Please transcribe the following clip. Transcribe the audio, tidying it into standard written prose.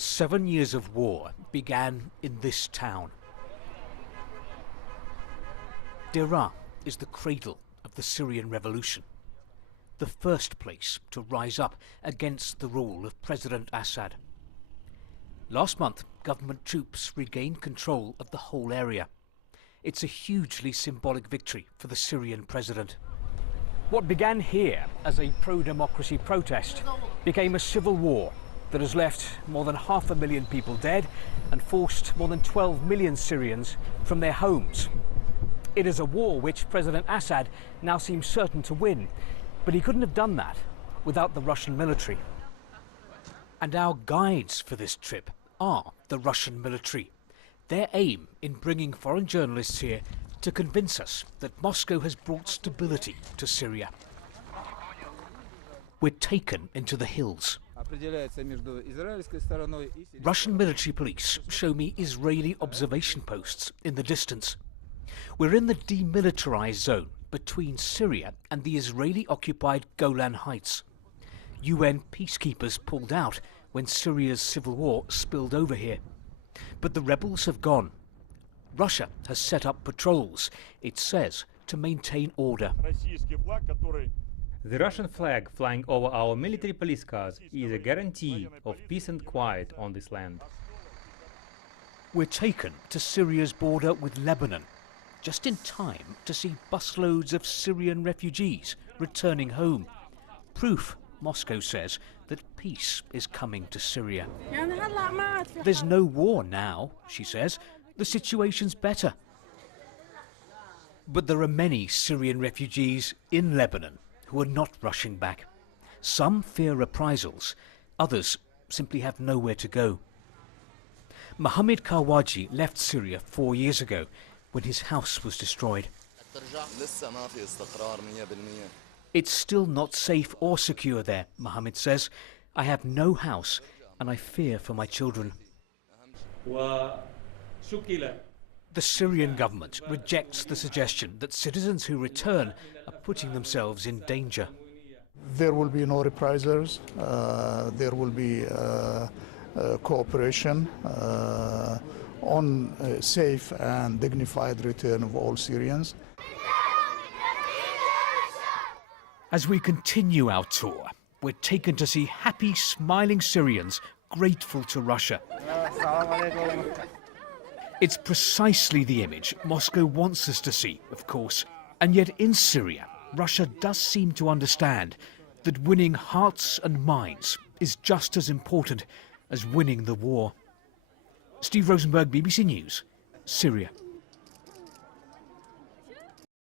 7 years of war began in this town. Daraa is the cradle of the Syrian revolution, the first place to rise up against the rule of President Assad. Last month, government troops regained control of the whole area. It's a hugely symbolic victory for the Syrian president. What began here as a pro-democracy protest became a civil war that has left more than 500,000 people dead and forced more than 12 million Syrians from their homes. It is a war which President Assad now seems certain to win, but he couldn't have done that without the Russian military. And our guides for this trip are the Russian military. Their aim in bringing foreign journalists here to convince us that Moscow has brought stability to Syria. We're taken into the hills. Russian military police show me Israeli observation posts in the distance. We're in the demilitarized zone between Syria and the Israeli-occupied Golan Heights. UN peacekeepers pulled out when Syria's civil war spilled over here. But the rebels have gone. Russia has set up patrols, it says, to maintain order. The Russian flag flying over our military police cars is a guarantee of peace and quiet on this land. We're taken to Syria's border with Lebanon, just in time to see busloads of Syrian refugees returning home. Proof, Moscow says, that peace is coming to Syria. There's no war now, she says. The situation's better. But there are many Syrian refugees in Lebanon who are not rushing back. Some fear reprisals, others simply have nowhere to go. Mohammed Kawaji left Syria 4 years ago when his house was destroyed. It's still not safe or secure there, Mohammed says. I have no house and I fear for my children. The Syrian government rejects the suggestion that citizens who return are putting themselves in danger. There will be no reprisals. There will be cooperation on safe and dignified return of all Syrians. As we continue our tour, we're taken to see happy, smiling Syrians grateful to Russia. It's precisely the image Moscow wants us to see, of course. And yet in Syria, Russia does seem to understand that winning hearts and minds is just as important as winning the war. Steve Rosenberg, BBC News, Syria.